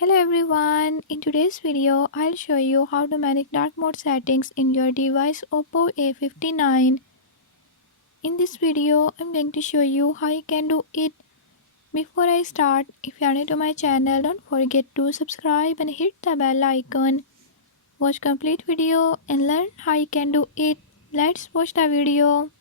Hello everyone, in today's video I'll show you how to manage dark mode settings in your device Oppo A59. In this video I'm going to show you how you can do it. Before I start, if you are new to my channel, don't forget to subscribe and hit the bell icon. Watch complete video and learn how you can do it. Let's watch the video.